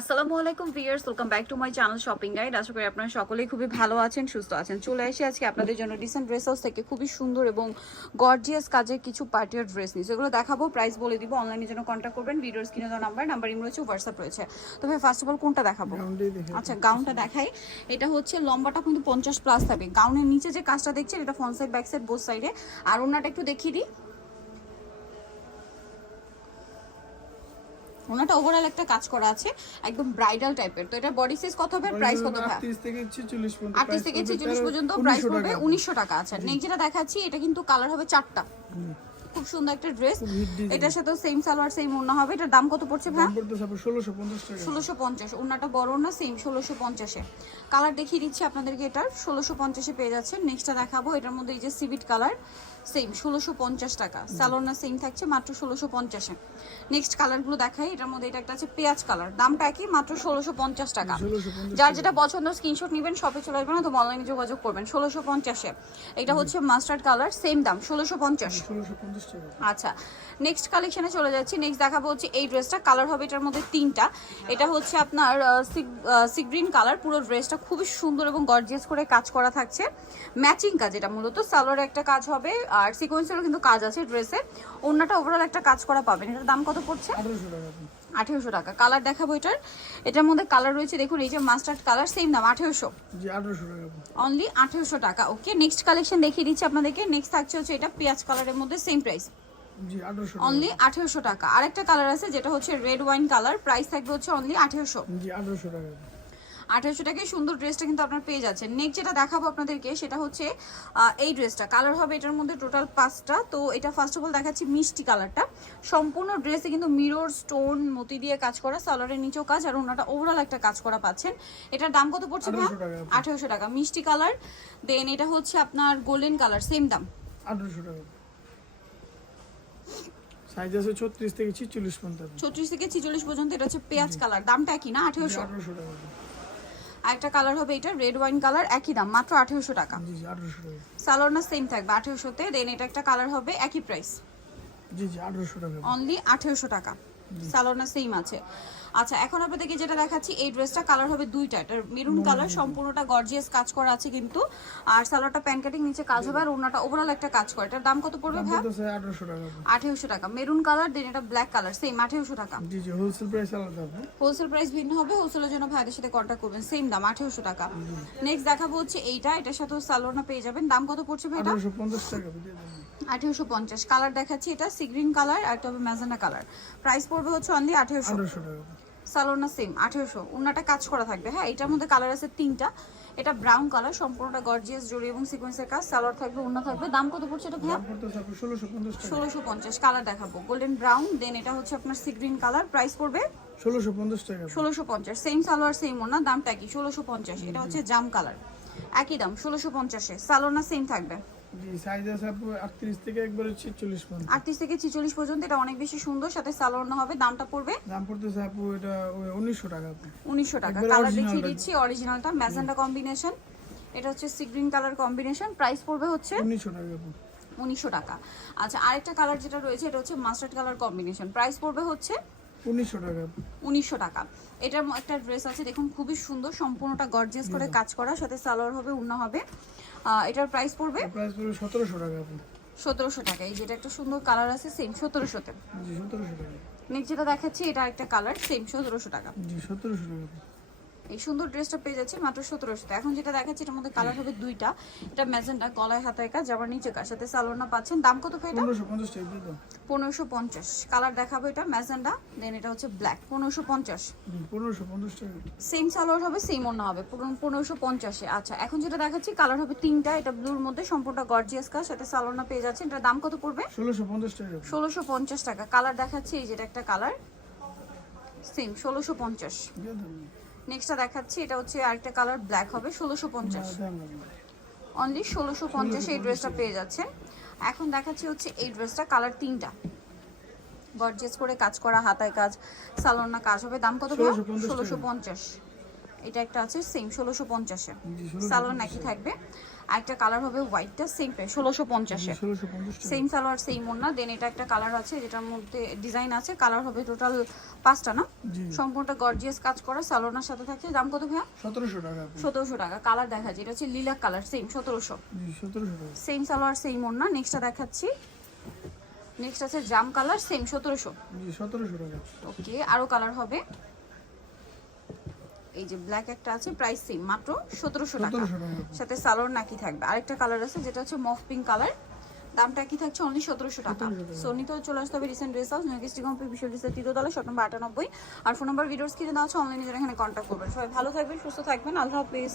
আসসালামু আলাইকুম viewers welcome back to my channel shopping guide আশা করি আপনারা সকলেই খুবই ভালো আছেন সুস্থ আছেন। চলে এসে আজকে আপনাদের জন্য ডিসেন্ট ড্রেস হাউস থেকে। খুবই সুন্দর এবং গর্জিয়াস কাজের কিছু পার্টিয়ার ড্রেস নিয়ে। সেগুলো দেখাবো প্রাইস বলে দিব অনলাইনের জন্য কন্ট্যাক্ট করবেন। ভিডিওর স্ক্রিনে দেওয়া নাম্বার নাম্বার ইম রয়েছে হোয়াটসঅ্যাপ রয়েছে। তো ভাই ফার্স্ট অফ অল কোনটা দেখাবো? আচ্ছা গাউনটা দেখাই। এটা হচ্ছে লম্বাটা কিন্তু পঞ্চাশ প্লাস থাকবে গাউনের নিচে যে কাজটা দেখছেন এটা front side back side both সাইডে আর ওনাটা একটু দেখিয়ে দিই। ওনাটা ওভারঅল একটা কাজ করা আছে একদম ব্রাইডাল টাইপের তো এটা বডি সাইজ কত হবে? প্রাইস কত হবে? 38 থেকে 46 পর্যন্ত আটত্রিশ থেকে ছেচল্লিশ পর্যন্ত প্রাইস পড়বে উনিশশো টাকা আছে। নেক্সট যেটা দেখাচ্ছি এটা কিন্তু কালার হবে চারটা। খুব সুন্দর একটা ড্রেস এটার সাথে সেম সালোয়ার সেম ওড়না হবে। এটার দাম কত পড়ছে ভাই দাম পড়তেছে 1650 টাকা। ষোলোশো পঞ্চাশ। বড় না সেম ষোলোশো পঞ্চাশে। কালার দেখিয়ে দিচ্ছি আপনাদেরকে এটার। ষোলোশো পঞ্চাশে পেয়ে যাচ্ছেন। নেক্সটটা দেখাবো। এটার মধ্যে এই যে সিভিট কালার সেম ষোলোশো পঞ্চাশ টাকা। স্যালোনা সেম থাকছে মাত্র ষোলোশো পঞ্চাশে। নেক্সট কালারগুলো দেখাই এটার মধ্যে এটা একটা আছে পেঁয়াজ কালার দামটা একই মাত্র ষোলোশো পঞ্চাশ টাকা। যার যেটা পছন্দ স্ক্রিনশট নেবেন শপে চলে আসবেন তো অনলাইনে যোগাযোগ করবেন। ষোলোশো পঞ্চাশে। এটা হচ্ছে মাস্টার্ড কালার সেম দাম ষোলোশো পঞ্চাশ। আচ্ছা নেক্সট কালেকশনে চলে যাচ্ছি। নেক্সট দেখাবো হচ্ছে এই ড্রেসটা কালার হবে এটার মধ্যে তিনটা। এটা হচ্ছে আপনার সি গ্রিন কালার পুরো ড্রেসটা খুবই সুন্দর এবং গর্জিয়াস করে কাজ করা থাকছে। ম্যাচিং কাজ এটা মূলত। সালোয়ার একটা কাজ হবে আর সিকোয়েন্সেরও কিন্তু কাজ আছে ড্রেসে অন্যটা ওভারঅল একটা কাজ করা পাবেন। এটার দাম কত পড়ছে? 1800 টাকা। আপনি। আঠেরোশো টাকা। কালার দেখাবো এটার। এটার মধ্যে কালার রয়েছে দেখুন এই যে মাস্টার্ড কালার সেম দাম আঠেরোশো। জি 1800 টাকা আপনি। অনলি আঠেরোশো টাকা। ওকে নেক্সট কালেকশন দেখিয়ে দিচ্ছি আপনাদেরকে। নেক্সট থাকছে হচ্ছে এটা পেঁয়াজ কালারের মধ্যে সেম প্রাইস জি 1800 অনলি আঠেরোশো টাকা। আরেকটা কালার আছে যেটা হচ্ছে রেড ওয়াইন কালার প্রাইস থাকবে হচ্ছে অনলি আঠেরোশো। 1800 টাকা। আঠেরোশো টাকায় সুন্দর ড্রেসটা কিন্তু আপনার পেয়ে যাচ্ছেন। নেক্সট যেটা দেখাবো আপনাদেরকে সেটা হচ্ছে এই ড্রেসটা। কালার হবে এটার মধ্যে টোটাল পাঁচটা। তো এটা ফার্স্ট অফ অল দেখাচ্ছি মিষ্টি কালারটা সম্পূর্ণ ড্রেসে কিন্তু মিরর স্টোন মতি দিয়ে কাজ করা সালোয়ারের নিচেও কাজ আর ওনাটা ওভারঅল একটা কাজ করা পাচ্ছেন। এটার দাম কত পড়ছে ভাই 1800 টাকা। মিষ্টি কালার দেন এটা হচ্ছে আপনার গোল্ডেন কালার সেম দাম। 1800 টাকা। সাইজ আছে 36 থেকে 46 পর্যন্ত। আপনি। ছত্রিশ থেকে ছিচল্লিশ পর্যন্ত এটা হচ্ছে পেঁয়াজ কালার দামটা কি না? জি আঠেরোশো 1800 টাকা। আরেকটা কালার হবে এটা রেড ওয়াইন কালার একই দাম মাত্র আঠেরোশো টাকা। জি জি 1800 টাকা। সালোয়ার না সেম থাকবে আঠেরোশোতে দেন এটা একটা কালার হবে একই প্রাইস জি জি 1800 টাকা। অনলি আঠেরোশো টাকা। সালোয়ার না সেম আছে। আচ্ছা এখন আপনাদেরকে যেটা দেখাচ্ছি এই ড্রেসটা কালার হবে দুইটা। এটা মেরুন কালার সম্পূর্ণটা গর্জিয়াস কাজ করা আছে কিন্তু। আর সালোয়ারটা প্যান কাটিং নিচে কাজ হবে আর ওনাটা ওভারঅল একটা কাজ করে। এটার দাম কত পড়বে ভাই পড়তেছে 1800 টাকা। আপনি। আঠেরোশো টাকা। মেরুন কালার দেন এটা ব্ল্যাক কালার সেম আঠেরোশো টাকা। জি জি হোলসেল প্রাইস আলাদা আপনি। হোলসেল প্রাইস ভিন্ন হবে হোলসেলের জন্য ভাইদের সাথে কন্ট্যাক্ট করবেন সেম দাম আঠেরোশো টাকা। নেক্সট দেখাবো হচ্ছে এইটা এটার সাথে সালোয়ারনা পেয়ে যাবেন। দাম কত পড়ছে ভাই এটা 1850 টাকা আপনি দিয়ে দেবেন। আঠেরোশো পঞ্চাশ। কালার দেখাচ্ছি এটা সি গ্রিন কালার আর একটা হবে ম্যাজেন্ডা কালার প্রাইস পড়বে হচ্ছে অনলি আঠেরোশো। 1800 টাকা আপনি। সালোনা সেম আঠেরোশো। ওনাটা কাজ করা থাকবে। হ্যাঁ এটার মধ্যে কালার আছে তিনটা। এটা ব্রাউন কালার সম্পূর্ণটা গর্জিয়াস জড়ি এবং সিকোয়েন্সের কাজ। সালোয়ার থাকবে ওনা থাকবে। দাম কত পড়ছে এটা ভাইয়া? দাম পড়তেছে আপনার 1650 টাকা। ষোলোশো পঞ্চাশ কালার দেখাবো। গোল্ডেন ব্রাউন দেন এটা হচ্ছে আপনার সিগ্রিন কালার প্রাইস পড়বে? 1650 টাকা। ষোলোশো পঞ্চাশ সেম সালোয়ার সেম ওনা দামটা কি ষোলোশো পঞ্চাশ। এটা হচ্ছে জাম কালার একই দাম ষোলোশো পঞ্চাশে। সালোনা সেম থাকবে? জি সাইজ আছে 38 থেকে একবারে 46 পর্যন্ত। আটত্রিশ থেকে ছিচল্লিশ পর্যন্ত এটা অনেক বেশি সুন্দর সাথে সালোয়ার হবে দামটা পড়বে? দাম পড়তেছে আপু এটা 1900 টাকা আপনি উনিশশো টাকা। কালার দেখিয়ে দিচ্ছি অরিজিনালটা ম্যাজেন্ডা কম্বিনেশন এটা হচ্ছে sea green colour combination price পড়বে হচ্ছে 1900 টাকা আপনি উনিশশো টাকা। আচ্ছা আরেকটা কালার যেটা রয়েছে এটা হচ্ছে মাস্টার্ড কালার কম্বিনেশন প্রাইস পড়বে হচ্ছে 1900 টাকা। উনিশশো টাকা। এটার একটা ড্রেস আছে দেখুন খুবই সুন্দর সম্পূর্ণটা গর্জিয়াস করে কাজ করা সাথে সালোয়ার হবে উন্না হবে। এটার প্রাইস পড়বে? প্রাইস পড়বে 1700 টাকা সতেরোশো টাকা। এই যেটা একটা সুন্দর কালার আছে সেম সতেরোশোতে। জি 1700 টাকা। নেক্সট যেটা দেখাচ্ছি এটা একটা কালার সেম সতেরোশো টাকা। জি 1700 টাকা। এই সুন্দর ড্রেসটা পেয়ে যাচ্ছে মাত্র সতেরোশোতে এখন যেটা দেখাচ্ছি এটার মধ্যে কালার হবে দুইটা। এটা ম্যাজেন্টা গলায় হাতায় কাজ আবার নিচে কাজ সাথে সালোনা পাচ্ছেন। দাম কত ভাই এটা? 1550 টাকা দিয়ে দাও পনেরোশো পঞ্চাশ। কালার দেখাবো এটা ম্যাজেন্ডা দেন এটা হচ্ছে ব্ল্যাক পনেরোশো পঞ্চাশ। জি 1550 টাকা। সেম সালোয়ার হবে সেম অন্য হবে পনেরোশো পঞ্চাশে। আচ্ছা এখন যেটা দেখাচ্ছি কালার হবে তিনটা। এটা ব্লুর মধ্যে সম্পূর্ণ গর্জিয়াস কাজ সাথে সালোনা পেয়ে যাচ্ছে এটার দাম কত পড়বে? 1650 টাকা। ষোলোশো পঞ্চাশ টাকা। কালার দেখাচ্ছি এই যেটা একটা কালার সেম ষোলোশো পঞ্চাশ। নেক্সটটা দেখাচ্ছি এটা হচ্ছে আরেকটা কালার ব্ল্যাক হবে ষোলোশো পঞ্চাশ। অনলি ষোলোশো পঞ্চাশে এই ড্রেসটা পেয়ে যাচ্ছেন এখন দেখাচ্ছি হচ্ছে এই ড্রেসটা কালার তিনটা। গর্জিয়াস করে কাজ করা হাতায় কাজ সালোনা কাজ হবে। দাম কত 1650 ষোলোশো পঞ্চাশ। এটা একটা আছে সেম ষোলোশো পঞ্চাশে। জি 1650 সালোন একই থাকবে। একটা কালার হবে হোয়াইটটা সেম প্রাইস ষোলোশো পঞ্চাশে। সেম সালোয়ার সেম ওড়না দেন এটা একটা কালার আছে যেটার মধ্যে ডিজাইন আছে কালার হবে টোটাল পাঁচটা না? সম্পূর্ণটা গর্জিয়াস কাজ করা সালোয়ার সাথে থাকছে দাম কত ভাইয়া? সতেরোশো টাকা সতেরোশো টাকা কালার দেখা যায় এটা হচ্ছে লিলাক কালার সেম সতেরোশো। সেম সালোয়ার সেম ওড়না নেক্সটটা দেখাচ্ছি। নেক্সট আছে জাম কালার সেম সতেরোশো। সতেরোশো টাকা। ওকে আরও কালার হবে। এই যে ব্ল্যাক একটা আছে প্রাইস সেম মাত্র সতেরোশো টাকা। সাথে সালোর নাকি থাকবে। আরেকটা কালার আছে যেটা হচ্ছে মফ পিঙ্ক কালার দামটা কি থাকছে? অনলি সতেরোশো টাকা। 1700 টাকা। সোনিতেও চলে আসতে হবে রিসেন্ট ড্রেস হাউস নয়কিস্টি কম্পি বিশাল ডিসের তৃতীয়তলা শট নম্বর আটানব্বই আর ফোন নম্বর ভিডিওস কিনে দেওয়া আছে অনলাইনে যারা এখানে কন্ট্যাক্ট করবেন। সবাই ভালো থাকবেন সুস্থ থাকবেন। আল্লাহ হাফিজ।